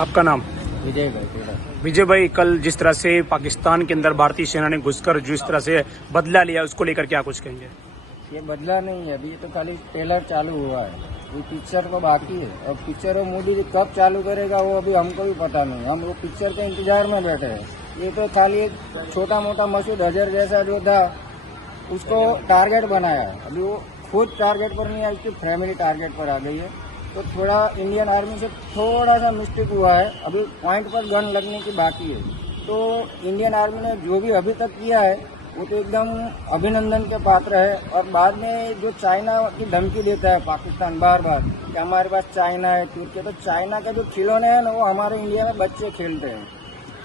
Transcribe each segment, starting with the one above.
आपका नाम? विजय भाई। विजय भाई, कल जिस तरह से पाकिस्तान के अंदर भारतीय सेना ने घुसकर जिस तरह से बदला लिया, उसको लेकर क्या कुछ कहेंगे? ये बदला नहीं है, अभी तो खाली ट्रेलर चालू हुआ है, ये पिक्चर तो बाकी है। अब पिक्चर मोदी जी कब चालू करेगा वो अभी हमको भी पता नहीं, हम वो पिक्चर के इंतजार में बैठे हैं। ये तो खाली एक छोटा मोटा मसूद अजहर जैसा जो था उसको टारगेट बनाया है, अभी वो खुद टारगेट पर नहीं आई, उसकी फैमिली टारगेट पर आ गई है। तो थोड़ा इंडियन आर्मी से थोड़ा सा मिस्टेक हुआ है, अभी पॉइंट पर गन लगने की बाकी है। तो इंडियन आर्मी ने जो भी अभी तक किया है वो तो एकदम अभिनंदन के पात्र है। और बाद में जो चाइना की धमकी देता है पाकिस्तान बार बार कि हमारे पास चाइना है, तुर्की, तो चाइना के जो खिलौने हैं ना वो हमारे इंडिया में बच्चे खेलते हैं,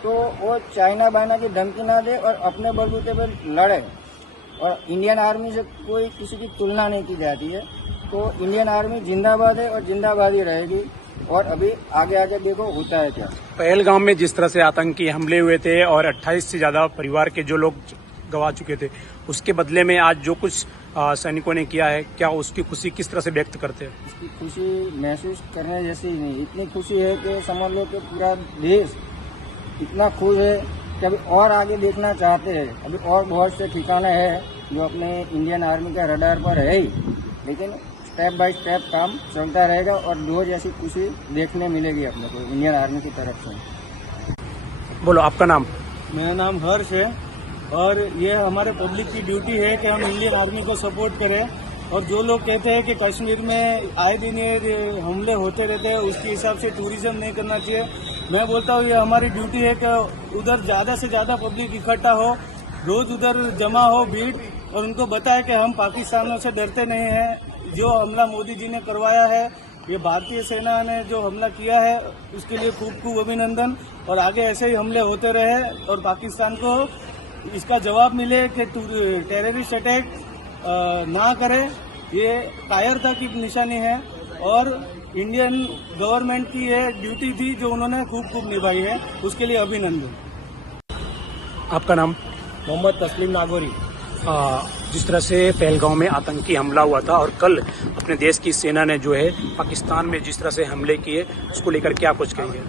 तो वो चाइना बाइना की धमकी ना दे और अपने बलबूते पर लड़े। और इंडियन आर्मी से कोई किसी की तुलना नहीं की जाती है। तो इंडियन आर्मी जिंदाबाद है और जिंदाबाद ही रहेगी। और अभी आगे आगे देखो होता है क्या। पहलगाम में जिस तरह से आतंकी हमले हुए थे और 28 से ज्यादा परिवार के जो लोग गवा चुके थे, उसके बदले में आज जो कुछ सैनिकों ने किया है, क्या उसकी खुशी किस तरह से व्यक्त करते हैं? इसकी खुशी महसूस करने जैसी ही नहीं, इतनी खुशी है कि समझ लो कि पूरा देश इतना खुश है कि अभी और आगे देखना चाहते हैं। अभी और बहुत से ठिकाने हैं जो अपने इंडियन आर्मी के रडार पर है ही, लेकिन स्टेप बाय स्टेप काम चलता रहेगा और दो जैसी खुशी देखने मिलेगी अपने को इंडियन आर्मी की तरफ से। बोलो, आपका नाम? मेरा नाम हर्ष है और ये हमारे पब्लिक की ड्यूटी है कि हम इंडियन आर्मी को सपोर्ट करें। और जो लोग कहते हैं कि कश्मीर में आए दिन ये हमले होते रहते हैं, उसके हिसाब से टूरिज्म नहीं करना चाहिए। मैं बोलता हूँ ये हमारी ड्यूटी है कि उधर ज़्यादा से ज़्यादा पब्लिक इकट्ठा हो, रोज उधर जमा हो भीड़, और उनको बताए कि हम पाकिस्तानियों से डरते नहीं हैं। जो हमला मोदी जी ने करवाया है, ये भारतीय सेना ने जो हमला किया है उसके लिए खूब खूब अभिनंदन, और आगे ऐसे ही हमले होते रहे और पाकिस्तान को इसका जवाब मिले कि टेररिस्ट अटैक ना करे। ये कायरता की निशानी है और इंडियन गवर्नमेंट की ये ड्यूटी थी जो उन्होंने खूब खूब निभाई है, उसके लिए अभिनंदन। आपका नाम? मोहम्मद तस्लीम नागोरी। जिस तरह से पहलगाम में आतंकी हमला हुआ था और कल अपने देश की सेना ने जो है पाकिस्तान में जिस तरह से हमले किए, उसको लेकर क्या कुछ कहेंगे?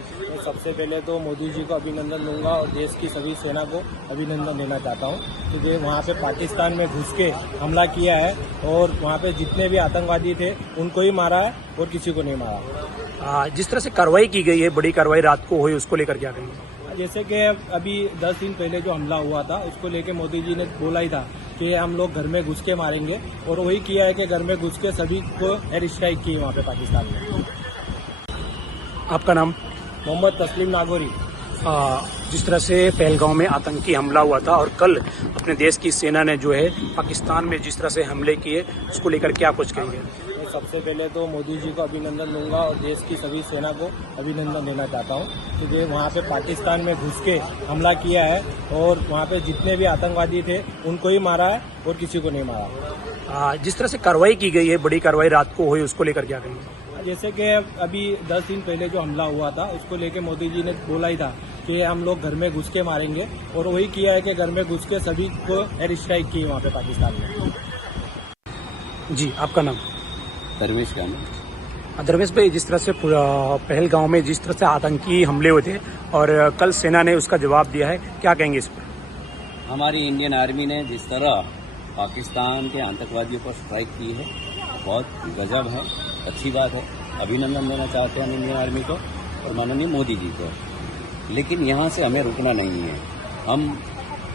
सबसे पहले तो मोदी जी को अभिनंदन दूंगा और देश की सभी सेना को अभिनंदन देना चाहता हूं, क्योंकि वहां पे पाकिस्तान में घुस के हमला किया है और वहां पे जितने भी आतंकवादी थे उनको ही मारा है और किसी को नहीं मारा। जिस तरह से कार्रवाई की गई है, बड़ी कार्रवाई रात को हुई, उसको लेकर क्या कहेंगे? जैसे कि अभी 10 दिन पहले जो हमला हुआ था उसको लेके मोदी जी ने बोला ही था कि हम लोग घर में घुस के मारेंगे, और वही किया है कि घर में घुस के सभी को एयर स्ट्राइक की वहाँ पे पाकिस्तान में। आपका नाम? मोहम्मद तस्लीम नागोरी। जिस तरह से पहलगाम में आतंकी हमला हुआ था और कल अपने देश की सेना ने जो है पाकिस्तान में जिस तरह से हमले किए, उसको लेकर क्या कुछ कहेंगे? सबसे पहले तो मोदी जी को अभिनंदन दूंगा और देश की सभी सेना को अभिनंदन देना चाहता हूं, क्योंकि वहां पे पाकिस्तान में घुस के हमला किया है और वहां पे जितने भी आतंकवादी थे उनको ही मारा है और किसी को नहीं मारा। जिस तरह से कार्रवाई की गई है, बड़ी कार्रवाई रात को हुई, उसको लेकर क्या कहेंगे? जैसे कि अभी 10 दिन पहले जो हमला हुआ था उसको लेके मोदी जी ने बोला ही था कि हम लोग घर में घुस के मारेंगे, और वही किया है कि घर में घुस के सभी को एयर स्ट्राइक की वहाँ पे पाकिस्तान में। जी, आपका नाम? धर्मेश का नाम। धर्मेश भाई, जिस तरह से पहलगाम में जिस तरह से आतंकी हमले हुए थे और कल सेना ने उसका जवाब दिया है, क्या कहेंगे इस पर? हमारी इंडियन आर्मी ने जिस तरह पाकिस्तान के आतंकवादियों पर स्ट्राइक की है, बहुत गजब है, अच्छी बात है। अभिनंदन देना चाहते हैं हम इंडियन आर्मी को और माननीय मोदी जी को। लेकिन यहाँ से हमें रुकना नहीं है। हम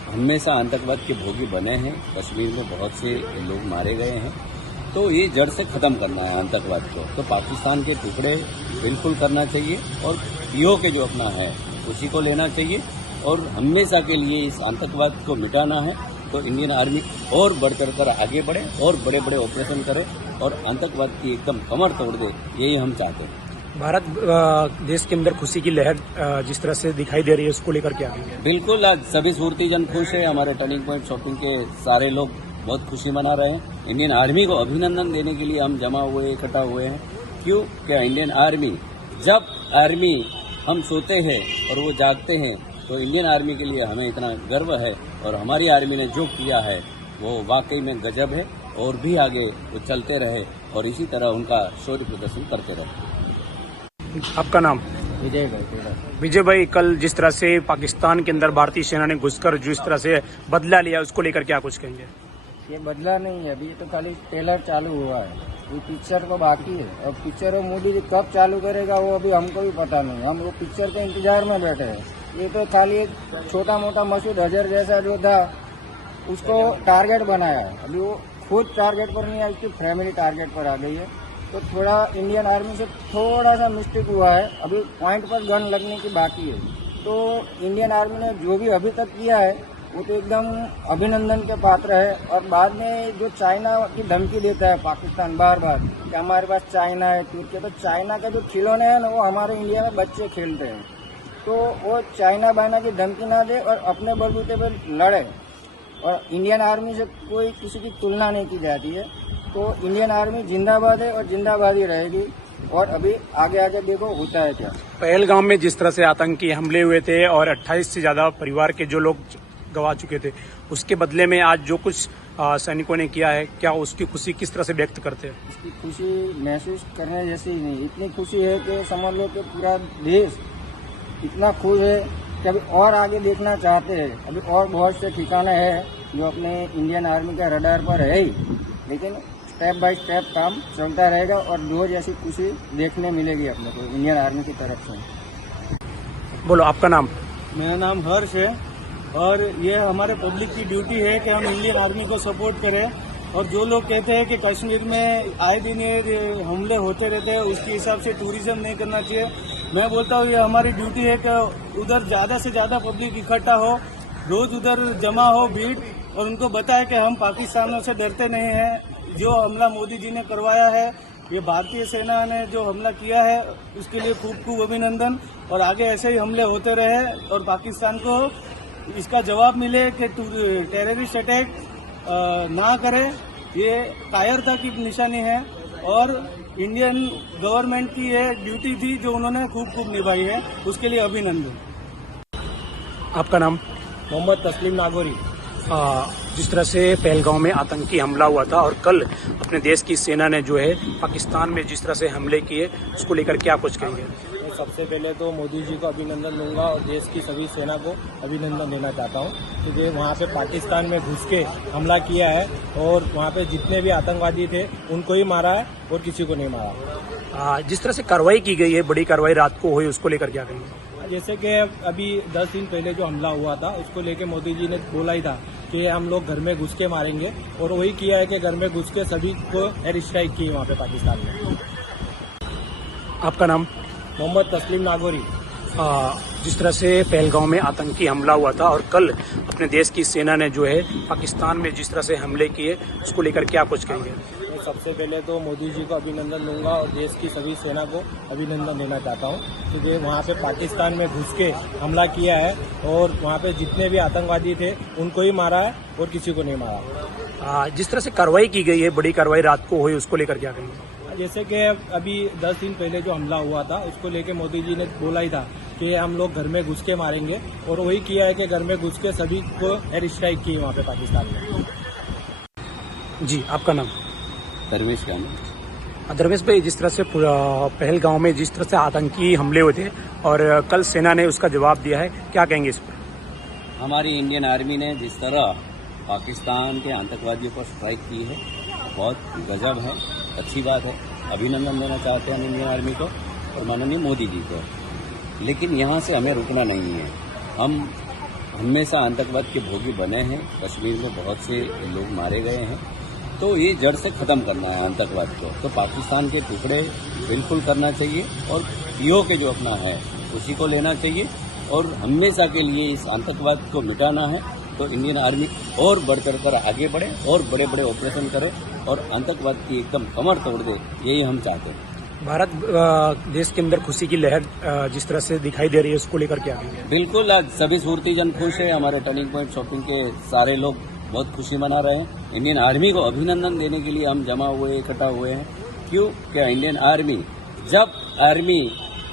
हमेशा आतंकवाद के भोगी बने हैं, कश्मीर में बहुत से लोग मारे गए हैं, तो ये जड़ से खत्म करना है आतंकवाद को। तो पाकिस्तान के टुकड़े बिल्कुल करना चाहिए और पीओके जो अपना है उसी को लेना चाहिए, और हमेशा के लिए इस आतंकवाद को मिटाना है। तो इंडियन आर्मी और बढ़ चढ़ कर आगे बढ़े और बड़े बड़े ऑपरेशन करे और आतंकवाद की एकदम कमर तोड़ दे, यही हम चाहते हैं। भारत देश के अंदर खुशी की लहर जिस तरह से दिखाई दे रही है, उसको लेकर क्या कहेंगे? बिल्कुल, आज सभी सूरतीजन खुश है। हमारे टर्निंग पॉइंट शॉपिंग के सारे लोग बहुत खुशी मना रहे हैं। इंडियन आर्मी को अभिनंदन देने के लिए हम जमा हुए, इकट्ठा हुए हैं। क्यों? क्या इंडियन आर्मी, जब आर्मी हम सोते हैं और वो जागते हैं, तो इंडियन आर्मी के लिए हमें इतना गर्व है। और हमारी आर्मी ने जो किया है वो वाकई में गजब है, और भी आगे वो चलते रहे और इसी तरह उनका शौर्य प्रदर्शन करते रहे। आपका नाम? विजय भाई टेलर। विजय भाई, कल जिस तरह से पाकिस्तान के अंदर भारतीय सेना ने घुसकर जिस तरह से बदला लिया, उसको लेकर क्या कुछ कहेंगे? ये बदला नहीं है, अभी तो खाली ट्रेलर चालू हुआ है, ये पिक्चर तो बाकी है। और पिक्चर मोदी जी कब चालू करेगा वो अभी हमको भी पता नहीं, हम वो पिक्चर के इंतजार में बैठे हैं। ये तो खाली एक छोटा मोटा मसूद अजहर जैसा जो था उसको टारगेट बनाया है, अभी वो खुद टारगेट पर नहीं है, उसकी फैमिली टारगेट पर आ गई है। तो थोड़ा इंडियन आर्मी से थोड़ा सा मिस्टेक हुआ है, अभी पॉइंट पर गन लगने की बाकी है। तो इंडियन आर्मी ने जो भी अभी तक किया है वो तो एकदम अभिनंदन के पात्र है। और बाद में जो चाइना की धमकी देता है पाकिस्तान बार बार कि हमारे पास चाइना है, तुर्की, तो चाइना के जो खिलौने हैं ना वो हमारे इंडिया में बच्चे खेलते हैं, तो वो चाइना बाइना की धमकी ना दे और अपने बलबूते पर लड़े। और इंडियन आर्मी से कोई किसी की तुलना नहीं की जाती है। तो इंडियन आर्मी जिंदाबाद है और जिंदाबाद ही रहेगी। और अभी आगे आगे देखो होता है क्या। पहलगाम में जिस तरह से आतंकी हमले हुए थे और 28 से ज्यादा परिवार के जो लोग गवा चुके थे, उसके बदले में आज जो कुछ सैनिकों ने किया है, क्या उसकी खुशी किस तरह से व्यक्त करते हैं? इसकी खुशी महसूस करने जैसी ही नहीं, इतनी खुशी है कि समझ लो कि पूरा देश इतना खुश है कि अभी और आगे देखना चाहते हैं। अभी और बहुत से ठिकाने हैं जो अपने इंडियन आर्मी के रडार पर है ही, लेकिन स्टेप बाय स्टेप काम चलता रहेगा और रोज ऐसी खुशी देखने मिलेगी अपने को इंडियन आर्मी की तरफ से। बोलो, आपका नाम? मेरा नाम हर्ष है और ये हमारे पब्लिक की ड्यूटी है कि हम इंडियन आर्मी को सपोर्ट करें। और जो लोग कहते हैं कि कश्मीर में आए दिन ये हमले होते रहते हैं, उसके हिसाब से टूरिज्म नहीं करना चाहिए। मैं बोलता हूँ ये हमारी ड्यूटी है कि उधर ज़्यादा से ज़्यादा पब्लिक इकट्ठा हो, रोज उधर जमा हो भीड़, और उनको बताए कि हम पाकिस्तानों से डरते नहीं हैं। जो हमला मोदी जी ने करवाया है, ये भारतीय सेना ने जो हमला किया है उसके लिए खूब खूब अभिनंदन। और आगे ऐसे ही हमले होते रहे और पाकिस्तान को इसका जवाब मिले कि टेररिस्ट अटैक ना करे। ये कायरता की निशानी है और इंडियन गवर्नमेंट की ये ड्यूटी थी जो उन्होंने खूब खूब निभाई है, उसके लिए अभिनंदन। आपका नाम? मोहम्मद तस्लीम नागोरी। जिस तरह से पहलगाम में आतंकी हमला हुआ था और कल अपने देश की सेना ने जो है पाकिस्तान में जिस तरह से हमले किए, उसको लेकर क्या कुछ कहेंगे? मैं सबसे पहले तो मोदी जी को अभिनंदन दूंगा और देश की सभी सेना को अभिनंदन देना चाहता हूं, क्योंकि वहां पे पाकिस्तान में घुस के हमला किया है और वहां पे जितने भी आतंकवादी थे उनको ही मारा है और किसी को नहीं मारा। जिस तरह से कार्रवाई की गई है, बड़ी कार्रवाई रात को हुई, उसको लेकर क्या कहेंगे? जैसे कि अभी 10 दिन पहले जो हमला हुआ था उसको लेके मोदी जी ने बोला ही था कि हम लोग घर में घुस के मारेंगे, और वही किया है कि घर में घुस के सभी को एयर स्ट्राइक की वहाँ पे पाकिस्तान में। आपका नाम? मोहम्मद तस्लीम नागोरी। जिस तरह से पहलगाम में आतंकी हमला हुआ था और कल अपने देश की सेना ने जो है पाकिस्तान में जिस तरह से हमले किए, उसको लेकर क्या कुछ कहेंगे? मैं सबसे पहले तो मोदी जी को अभिनंदन दूंगा और देश की सभी सेना को अभिनंदन देना चाहता हूं, क्योंकि वहां पे पाकिस्तान में घुस के हमला किया है और वहां पे जितने भी आतंकवादी थे उनको ही मारा है और किसी को नहीं मारा। जिस तरह से कार्रवाई की गई है, बड़ी कार्रवाई रात को हुई, उसको लेकर क्या कहेंगे? जैसे कि अभी 10 दिन पहले जो हमला हुआ था उसको लेके मोदी जी ने बोला ही था कि हम लोग घर में घुस के मारेंगे, और वही किया है कि घर में घुस के सभी को एयर स्ट्राइक की वहाँ पे पाकिस्तान में। जी, आपका नाम? धर्मेश गांधी। धर्मेश भाई, जिस तरह से पहलगाम में जिस तरह से आतंकी हमले हुए थे और कल सेना ने उसका जवाब दिया है, क्या कहेंगे इस पर? हमारी इंडियन आर्मी ने जिस तरह पाकिस्तान के आतंकवादियों पर स्ट्राइक की है, बहुत गजब है, अच्छी बात है। अभिनंदन देना चाहते हैं हम इंडियन आर्मी को और माननीय मोदी जी को। लेकिन यहाँ से हमें रुकना नहीं है। हम हमेशा आतंकवाद के भोगी बने हैं, कश्मीर में बहुत से लोग मारे गए हैं, तो ये जड़ से खत्म करना है आतंकवाद को। तो पाकिस्तान के टुकड़े बिल्कुल करना चाहिए और पीओके जो अपना है उसी को लेना चाहिए और हमेशा के लिए इस आतंकवाद को मिटाना है। तो इंडियन आर्मी और बढ़ चढ़ कर आगे बढ़े और बड़े बड़े ऑपरेशन करे और आतंकवाद की एकदम कमर तोड़ दे, यही हम चाहते हैं। भारत देश के अंदर खुशी की लहर जिस तरह से दिखाई दे रही है, उसको लेकर क्या कहेंगे? बिल्कुल, आज सभी सूरतीजन खुश है। हमारे टर्निंग पॉइंट शॉपिंग के सारे लोग बहुत खुशी मना रहे हैं। इंडियन आर्मी को अभिनंदन देने के लिए हम जमा हुए, इकट्ठा हुए हैं। क्यों? क्या इंडियन आर्मी, जब आर्मी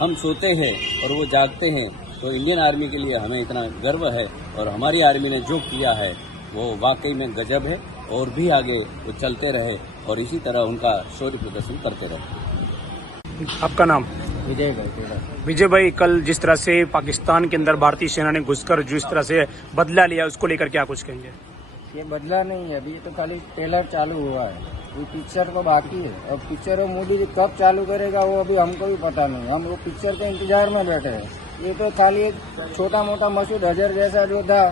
हम सोते हैं और वो जागते हैं, तो इंडियन आर्मी के लिए हमें इतना गर्व है। और हमारी आर्मी ने जो किया है वो वाकई में गजब है, और भी आगे वो चलते रहे और इसी तरह उनका शौर्य प्रदर्शन करते रहे। आपका नाम? विजय भाई टेलर। विजय भाई, कल जिस तरह से पाकिस्तान के अंदर भारतीय सेना ने घुसकर जिस तरह से बदला लिया, उसको लेकर क्या कुछ कहेंगे? ये बदला नहीं है, अभी तो खाली ट्रेलर चालू हुआ है, ये पिक्चर तो बाकी है। और पिक्चर वो मोदी जी कब चालू करेगा वो अभी हमको भी पता नहीं, हम वो पिक्चर के इंतजार में बैठे हैं। ये तो खाली एक छोटा मोटा मसूद अजहर जैसा जो था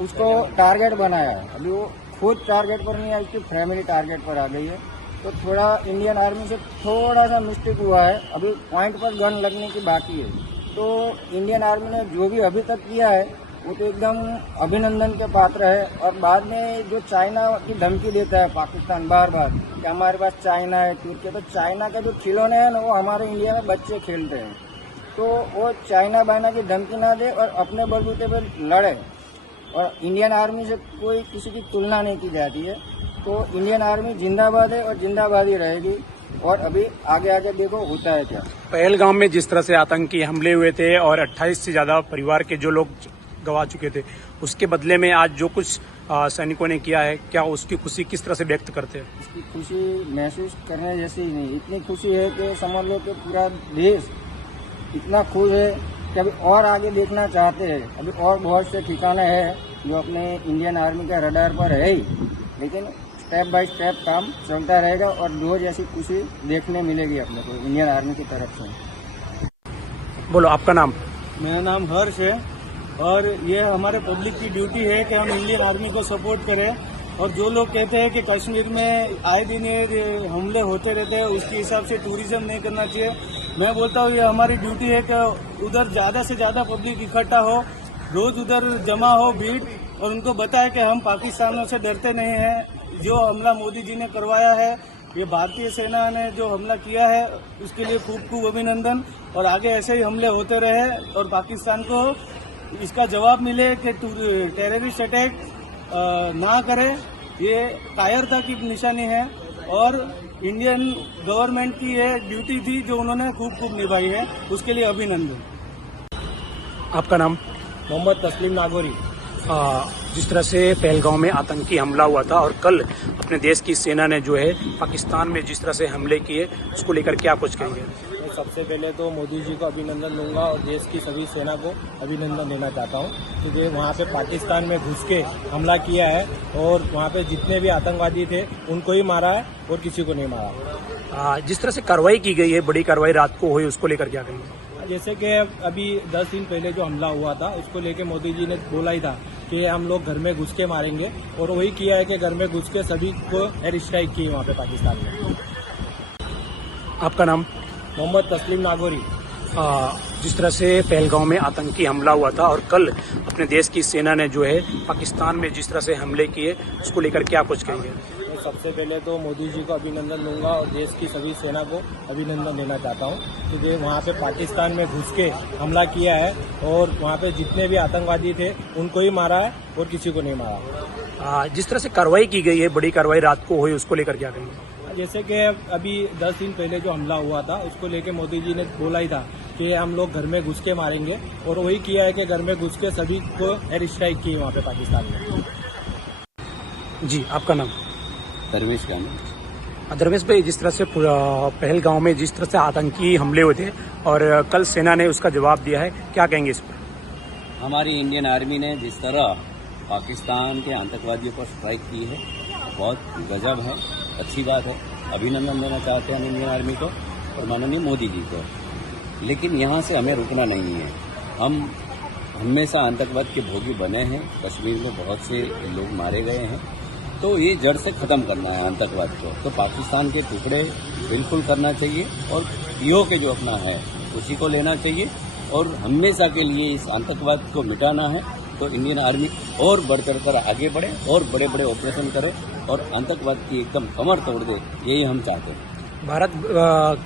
उसको टारगेट बनाया है, अभी वो खुद टारगेट पर नहीं आई, उसकी फैमिली टारगेट पर आ गई है। तो थोड़ा इंडियन आर्मी से थोड़ा सा मिस्टेक हुआ है, अभी पॉइंट पर गन लगने की बाकी है। तो इंडियन आर्मी ने जो भी अभी तक किया है वो तो एकदम अभिनंदन के पात्र है। और बाद में जो चाइना की धमकी देता है पाकिस्तान बार बार कि हमारे पास चाइना है, तुर्की, तो चाइना के जो खिलौने हैं ना वो हमारे इंडिया में बच्चे खेलते हैं, तो वो चाइना बाइना की धमकी ना दे और अपने बलबूते पर लड़े। और इंडियन आर्मी से कोई किसी की तुलना नहीं की जाती है। तो इंडियन आर्मी जिंदाबाद है और जिंदाबाद ही रहेगी। और अभी आगे आगे देखो होता है क्या। पहलगाम में जिस तरह से आतंकी हमले हुए थे और 28 से ज्यादा परिवार के जो लोग गवा चुके थे, उसके बदले में आज जो कुछ सैनिकों ने किया है, क्या उसकी खुशी किस तरह से व्यक्त करते हैं? इसकी खुशी महसूस करने जैसी ही नहीं, इतनी खुशी है कि समझ लो कि पूरा देश इतना खुश है कि अभी और आगे देखना चाहते हैं। अभी और बहुत से ठिकाने हैं जो अपने इंडियन आर्मी के रडार पर है ही, लेकिन स्टेप बाय स्टेप काम चलता रहेगा और रोज ऐसी खुशी देखने मिलेगी अपने को इंडियन आर्मी की तरफ से। बोलो, आपका नाम? मेरा नाम हर्ष है और ये हमारे पब्लिक की ड्यूटी है कि हम इंडियन आर्मी को सपोर्ट करें। और जो लोग कहते हैं कि कश्मीर में आए दिन ये हमले होते रहते हैं, उसके हिसाब से टूरिज्म नहीं करना चाहिए। मैं बोलता हूँ ये हमारी ड्यूटी है कि उधर ज़्यादा से ज़्यादा पब्लिक इकट्ठा हो, रोज उधर जमा हो भीड़, और उनको बताए कि हम पाकिस्तानियों से डरते नहीं हैं। जो हमला मोदी जी ने करवाया है, ये भारतीय सेना ने जो हमला किया है उसके लिए खूब खूब अभिनंदन। और आगे ऐसे ही हमले होते रहे और पाकिस्तान को इसका जवाब मिले कि टेररिस्ट अटैक ना करे। ये कायरता की निशानी है और इंडियन गवर्नमेंट की ये ड्यूटी थी जो उन्होंने खूब खूब निभाई है, उसके लिए अभिनंदन। आपका नाम? मोहम्मद तस्लीम नागोरी। जिस तरह से पहलगाम में आतंकी हमला हुआ था और कल अपने देश की सेना ने जो है पाकिस्तान में जिस तरह से हमले किए, उसको लेकर क्या कुछ कहेंगे? मैं सबसे पहले तो मोदी जी को अभिनंदन दूंगा और देश की सभी सेना को अभिनंदन देना चाहता हूं, क्योंकि वहां पे पाकिस्तान में घुस के हमला किया है और वहां पे जितने भी आतंकवादी थे उनको ही मारा है और किसी को नहीं मारा। जिस तरह से कार्रवाई की गई है, बड़ी कार्रवाई रात को हुई, उसको लेकर क्या कहेंगे? जैसे कि अभी 10 दिन पहले जो हमला हुआ था उसको लेके मोदी जी ने बोला ही था कि हम लोग घर में घुस के मारेंगे, और वही किया है कि घर में घुस के सभी को एयर स्ट्राइक की वहाँ पे पाकिस्तान में। आपका नाम? मोहम्मद तस्लीम नागोरी। जिस तरह से पहलगाम में आतंकी हमला हुआ था और कल अपने देश की सेना ने जो है पाकिस्तान में जिस तरह से हमले किए, उसको लेकर क्या कुछ कहेंगे? मैं सबसे पहले तो मोदी जी को अभिनंदन दूंगा और देश की सभी सेना को अभिनंदन देना चाहता हूं, क्योंकि वहां पे पाकिस्तान में घुस के हमला किया है और वहां पे जितने भी आतंकवादी थे उनको ही मारा है और किसी को नहीं मारा। जिस तरह से कार्रवाई की गई है, बड़ी कार्रवाई रात को हुई, उसको लेकर क्या कहेंगे? जैसे कि अभी 10 दिन पहले जो हमला हुआ था उसको लेके मोदी जी ने बोला ही था कि हम लोग घर में घुस के मारेंगे, और वही किया है कि घर में घुस के सभी को एयर स्ट्राइक की वहाँ पे पाकिस्तान में। जी, आपका नाम? दरवेश का नाम। दरवेश भाई, जिस तरह से पहलगाम में जिस तरह से आतंकी हमले हुए थे और कल सेना ने उसका जवाब दिया है, क्या कहेंगे इस पर? हमारी इंडियन आर्मी ने जिस तरह पाकिस्तान के आतंकवादियों पर स्ट्राइक की है, बहुत गजब है, अच्छी बात है। अभिनंदन देना चाहते हैं हम इंडियन आर्मी को और माननीय मोदी जी को। लेकिन यहाँ से हमें रुकना नहीं है। हम हमेशा आतंकवाद के भोगी बने हैं, कश्मीर में बहुत से लोग मारे गए हैं, तो ये जड़ से खत्म करना है आतंकवाद को। तो पाकिस्तान के टुकड़े बिल्कुल करना चाहिए और पीओके जो अपना है उसी को लेना चाहिए, और हमेशा के लिए इस आतंकवाद को मिटाना है। तो इंडियन आर्मी और बढ़ चढ़ कर आगे बढ़े और बड़े बड़े ऑपरेशन करे और आतंकवाद की एकदम कमर तोड़ दे, यही हम चाहते हैं। भारत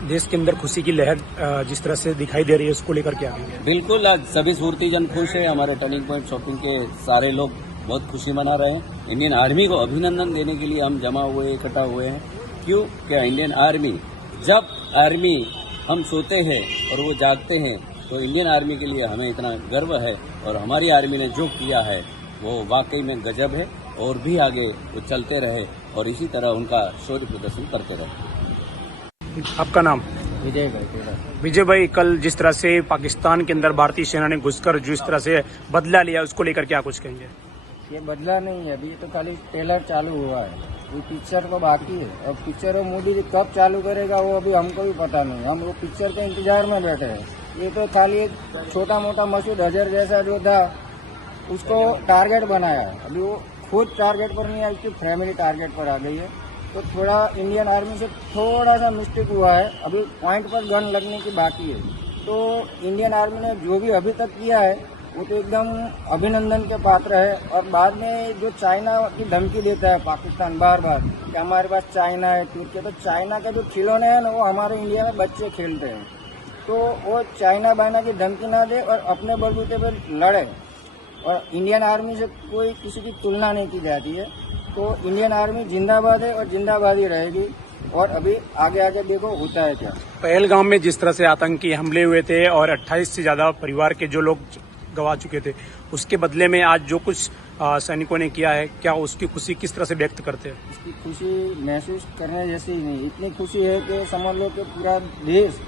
देश के अंदर खुशी की लहर जिस तरह से दिखाई दे रही है, उसको लेकर क्या कहेंगे? बिल्कुल, आज सभी सूरतीजन खुश है। हमारे टर्निंग पॉइंट शॉपिंग के सारे लोग बहुत खुशी मना रहे हैं। इंडियन आर्मी को अभिनंदन देने के लिए हम जमा हुए, इकट्ठा हुए हैं। क्यों? क्या इंडियन आर्मी, जब आर्मी हम सोते हैं और वो जागते हैं, तो इंडियन आर्मी के लिए हमें इतना गर्व है। और हमारी आर्मी ने जो किया है वो वाकई में गजब है, और भी आगे वो चलते रहे और इसी तरह उनका शौर्य प्रदर्शन करते रहे। आपका नाम? विजय भाई टेलर। विजय भाई, कल जिस तरह से पाकिस्तान के अंदर भारतीय सेना ने घुसकर जिस तरह से बदला लिया, उसको लेकर क्या कुछ कहेंगे? ये बदला नहीं है, अभी तो खाली ट्रेलर चालू हुआ है, ये पिक्चर तो बाकी है। अब पिक्चर मोदी जी कब चालू करेगा वो अभी हमको भी पता नहीं, हम वो पिक्चर के इंतजार में बैठे हैं। ये तो खाली एक छोटा मोटा मसूद अजहर जैसा जो था उसको टारगेट बनाया है, अभी वो खुद टारगेट पर नहीं आई, उसकी फैमिली टारगेट पर आ गई है। तो थोड़ा इंडियन आर्मी से थोड़ा सा मिस्टेक हुआ है, अभी पॉइंट पर गन लगने की बाकी है। तो इंडियन आर्मी ने जो भी अभी तक किया है वो तो एकदम अभिनंदन के पात्र है। और बाद में जो चाइना की धमकी देता है पाकिस्तान बार बार कि हमारे पास चाइना है, तुर्की है, तो चाइना के जो खिलौने हैं ना वो हमारे इंडिया में बच्चे खेलते हैं, तो वो चाइना बाइना की धमकी ना दे और अपने बलबूते पर लड़े। और इंडियन आर्मी से कोई किसी की तुलना नहीं की जाती है। तो इंडियन आर्मी जिंदाबाद है और जिंदाबाद ही रहेगी। और अभी आगे आगे देखो होता है क्या। पहलगाम में जिस तरह से आतंकी हमले हुए थे और 28 से ज्यादा परिवार के जो लोग गवा चुके थे, उसके बदले में आज जो कुछ सैनिकों ने किया है, क्या उसकी खुशी किस तरह से व्यक्त करते हैं? इसकी खुशी महसूस करने जैसी ही नहीं, इतनी खुशी है कि समझ लो कि पूरा देश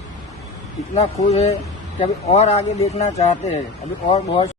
इतना खुश है कि अभी और आगे देखना चाहते हैं, अभी और बहुत